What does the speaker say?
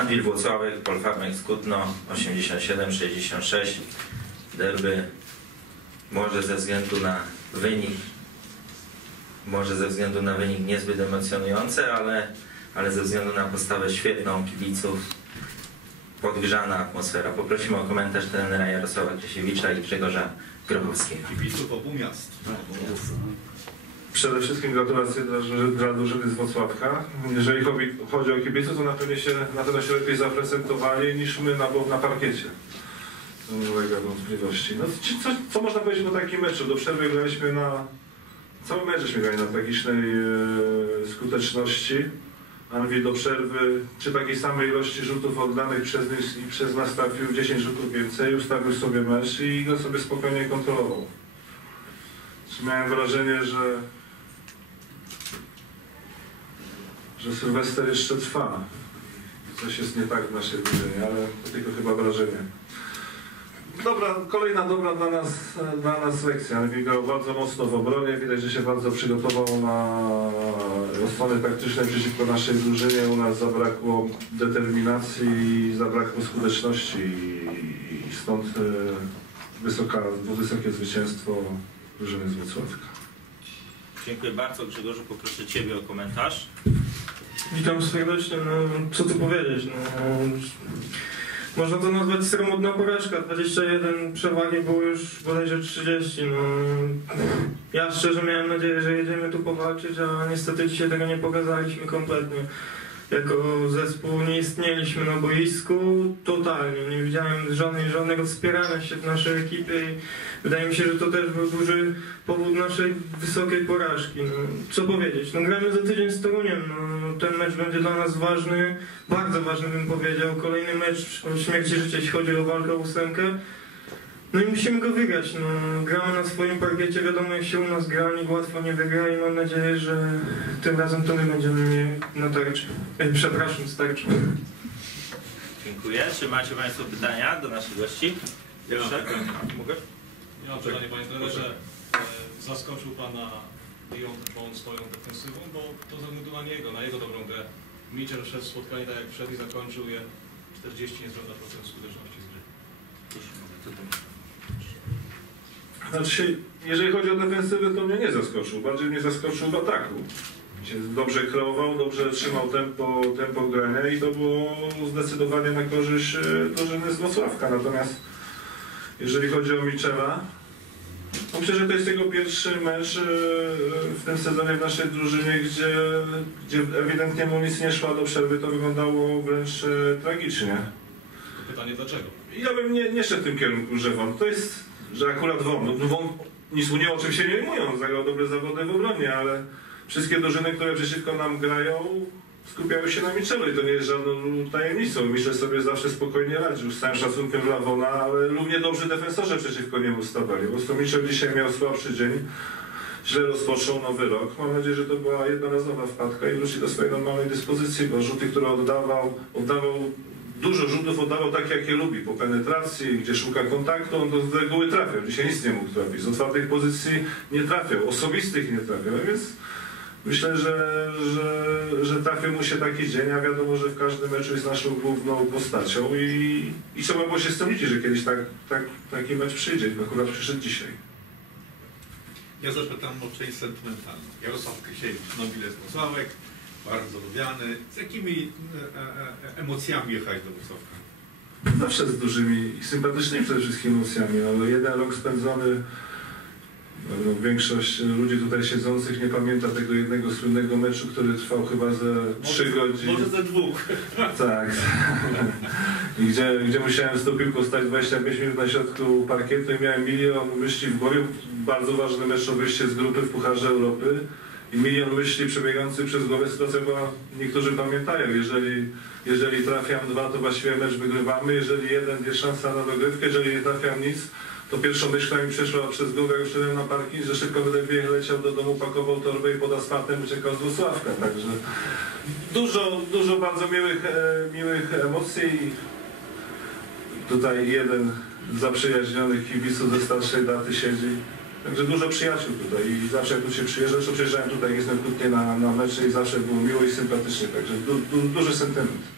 Anwil Włocławek, Polfarmek Skutno 87-66 derby może ze względu na wynik może ze względu na wynik niezbyt emocjonujące, ale, ale ze względu na postawę świetną kibiców podgrzana atmosfera. Poprosimy o komentarz trenera Jarosława Krzysiewicza i Grzegorza Grochowskiego. Kibiców obu miast. Przede wszystkim gratulacje dla, dla drużyny z Wrocławka. Jeżeli chodzi, o kibiców, to na pewno się, na pewno się lepiej zaprezentowali niż my na, na parkiecie. To nie ulega wątpliwości. No, co, co można powiedzieć po takim meczu? Do przerwy graliśmy na... Cały mecz żeśmy grali na tragicznej e, skuteczności. Anwil do przerwy przy takiej samej ilości rzutów oddanych przez, nas i przez nas trafił 10 rzutów więcej, ustawił sobie mecz i go sobie spokojnie kontrolował. Miałem wrażenie, że że Sylwester jeszcze trwa. Coś jest nie tak w naszej drużynie, ale to tylko chyba wrażenie. Dobra, kolejna dobra dla nas, dla nas lekcja. Grał bardzo mocno w obronie. Widać, że się bardzo przygotował na strony taktycznej przeciwko naszej drużynie. U nas zabrakło determinacji, zabrakło skuteczności i stąd e, wysoka, wysokie zwycięstwo drużyny z Wrocławka. Dziękuję bardzo. Grzegorzu, poproszę Ciebie o komentarz. Witam serdecznie, no co tu powiedzieć, no. Można to nazwać sromotna porażka, 21 przewagi było już bodajże 30, no. Ja szczerze miałem nadzieję, że jedziemy tu powalczyć, a niestety dzisiaj tego nie pokazaliśmy kompletnie. Jako zespół nie istnieliśmy na boisku totalnie, nie widziałem żadnej, żadnego wspierania się w naszej ekipie i wydaje mi się, że to też był duży powód naszej wysokiej porażki. No, co powiedzieć? No, gramy za tydzień z Toruniem. No, ten mecz będzie dla nas ważny, bardzo ważny bym powiedział. Kolejny mecz o śmierć i życie, jeśli chodzi o walkę o ósemkę. No i musimy go wygrać. No, gramy na swoim parkiecie, wiadomo jak się u nas gra, nikt łatwo nie wygra i mam nadzieję, że tym razem to my będziemy mieli na tarczy. E, przepraszam, starczy. Dziękuję. Czy macie Państwo pytania do naszych gości? Ja mam Proszę. pytanie. Mogę? Ja mam pytanie Panie Trenerze. E, Zaskoczył Pana Lyon tą swoją defensywą, bo to ze względu na niego, na jego dobrą grę. Mitchell wszedł w spotkanie tak jak wszedł i zakończył je 40 niezgodna procent skuteczności z gry. Znaczy, jeżeli chodzi o defensywę, to mnie nie zaskoczył. Bardziej mnie zaskoczył w ataku. Dobrze kreował, dobrze trzymał tempo, tempo grania i to było zdecydowanie na korzyść e, drużyny z Wrocławka. Natomiast jeżeli chodzi o Michela, to myślę, że to jest jego pierwszy mecz e, w tym sezonie w naszej drużynie, gdzie, gdzie ewidentnie mu nic nie szło do przerwy. To wyglądało wręcz e, tragicznie. To pytanie dlaczego? Ja bym nie, nie szedł w tym kierunku, że won. To jest, że akurat won. No, won nic mu nie oczywiście nie ujmują, zagrał dobre zawody w obronie, ale wszystkie drużyny, które przeciwko nam grają, skupiały się na Michelu i to nie jest żadną tajemnicą. Michel sobie zawsze spokojnie radził, z całym szacunkiem dla Wona, ale równie dobrzy defensorzy przeciwko niemu stawali. Po prostu Michel dzisiaj miał słabszy dzień, źle rozpoczął nowy rok. Mam nadzieję, że to była jednorazowa wpadka i wróci do swojej normalnej dyspozycji, bo rzuty, które oddawał, oddawał dużo rzutów oddawał tak, jak je lubi, po penetracji, gdzie szuka kontaktu, on z reguły trafiał. Dzisiaj nic nie mógł trafić. Z otwartych pozycji nie trafiał, osobistych nie trafiał, więc myślę, że, że, że trafił mu się taki dzień, a wiadomo, że w każdym meczu jest naszą główną postacią i, i trzeba było się z tym liczyć, że kiedyś tak, tak, taki mecz przyjdzie. Akurat przyszedł dzisiaj. Ja zapytam o część sentymentalną. Jarosław Krysiewicz, Nobile z Wrocławek, bardzo lubiany. Z jakimi e, e, e, emocjami jechałeś do Wrocławka? Zawsze z dużymi i sympatycznymi przede wszystkim emocjami. No, jeden rok spędzony, no, większość ludzi tutaj siedzących nie pamięta tego jednego słynnego meczu, który trwał chyba ze 3 godziny. Może ze dwóch. Tak. I gdzie, gdzie musiałem z tą piłką stać 25 minut na środku parkietu i miałem milion myśli w głowie. Bardzo ważne mecz o wyjście z grupy w Pucharze Europy. I milion myśli przebiegających przez głowę sytuacja była, niektórzy pamiętają, jeżeli, jeżeli trafiam dwa, to właściwie mecz wygrywamy, jeżeli jeden jest szansa na dogrywkę, jeżeli nie trafiam nic, to pierwszą myśl, która mi przeszła przez głowę, jak szedłem na parking, że szybko będę leciał do domu, pakował torbę i pod asfaltem uciekał z Wrocławka, także dużo, dużo bardzo miłych, e, miłych emocji. Tutaj jeden zaprzyjaźnionych kibiców ze starszej daty siedzi. Także dużo przyjaciół tutaj i zawsze jak tu się przyjeżdża, zresztą przyjeżdżałem tutaj, jestem krótkie na, na mecze i zawsze było miło i sympatycznie, także du, du, duży sentyment.